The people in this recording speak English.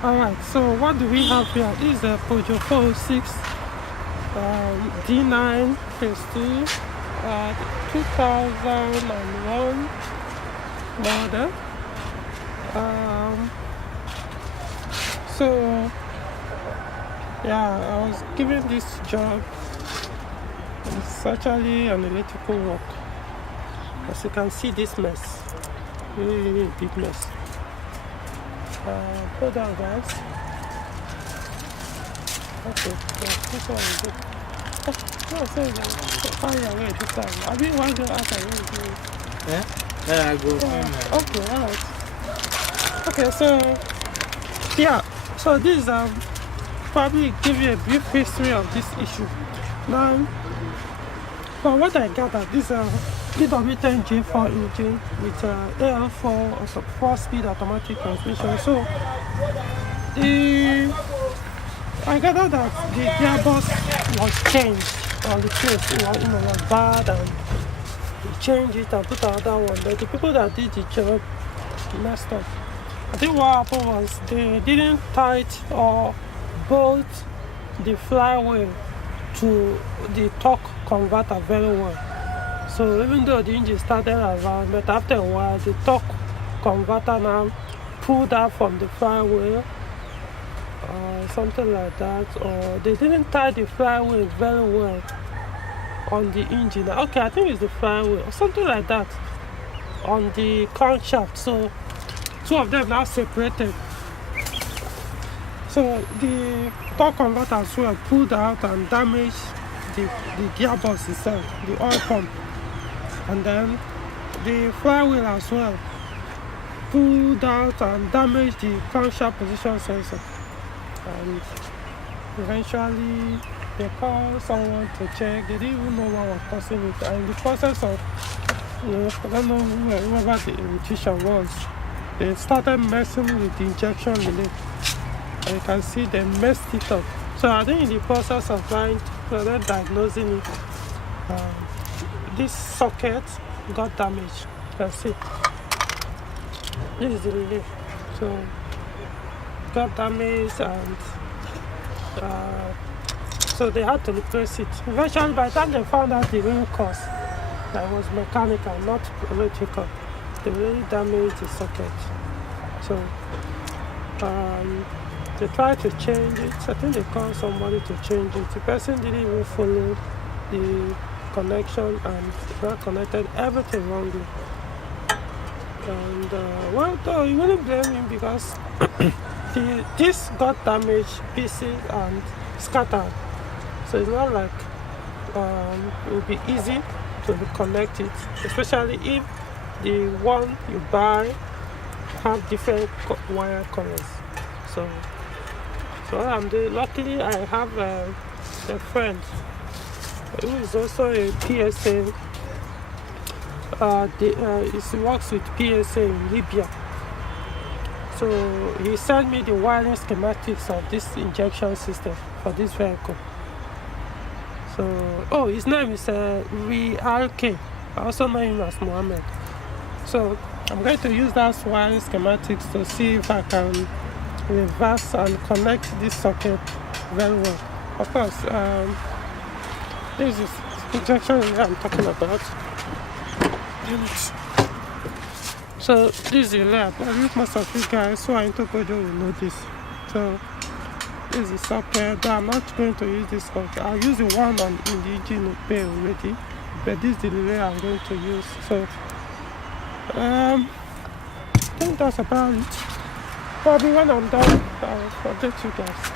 Alright, so what do we have here? This is a Peugeot 406 D9 phase 2 2001 model. So yeah, I was given this job. It's actually an electrical work. As you can see, this mess, really big mess. Hold on, guys. Okay, this one is good. No, say that. Fire away this time. I mean, one girl asked I want to do it. Yeah? Yeah, I go. Okay, alright. Okay, so yeah, so this probably give you a brief history of this issue. Now, from what I gathered, this DW10 J4 engine with AL4 or some 4-speed automatic transmission. So I gathered that the gearbox was changed on the place. It was bad, and they changed it and put another one. But the people that did the job messed up. I think what happened was they didn't tight or bolt the flywheel to the torque converter very well. So even though the engine started around, but after a while the torque converter now pulled out from the flywheel, something like that, or they didn't tie the flywheel very well on the engine. Okay, I think it's the flywheel or something like that on the crankshaft. So two of them now separated. So the torque converter as well pulled out and damaged the gearbox itself, the oil pump, and then the flywheel as well pulled out and damaged the crankshaft position sensor. And eventually they called someone to check. They didn't even know what was causing it. And in the process of, I don't know whoever the electrician was, they started messing with the injection relay. And you can see they messed it up. So I think in the process of diagnosing it, this socket got damaged. You can see. This is the relay. So got damaged, and so they had to replace it. Eventually, by the time they found out the real cause, that was mechanical, not electrical, they really damaged the socket. So they tried to change it. I think they called somebody to change it. The person didn't even follow the connection and got connected everything wrongly. And well, though you wouldn't blame him because this got damaged, pieces and scattered. So it's not like it will be easy to reconnect it, especially if the one you buy have different wire colors. So what I'm doing, luckily I have a friend who is also a PSA. He works with PSA in Libya. So he sent me the wiring schematics of this injection system for this vehicle. So, his name is Rialke. I also know him as Mohammed. So I'm going to use that wiring schematics to see if I can reverse and connect this socket very well. Of course, this is injection I'm talking about. So this is the lab. I think most of you guys who are into Peugeot will know this. So this is the socket. I'm not going to use this socket. I'll use the one in the engine bay already, but this is the relay I'm going to use. So I think that's about it. Probably when I'm done, I'll update you guys.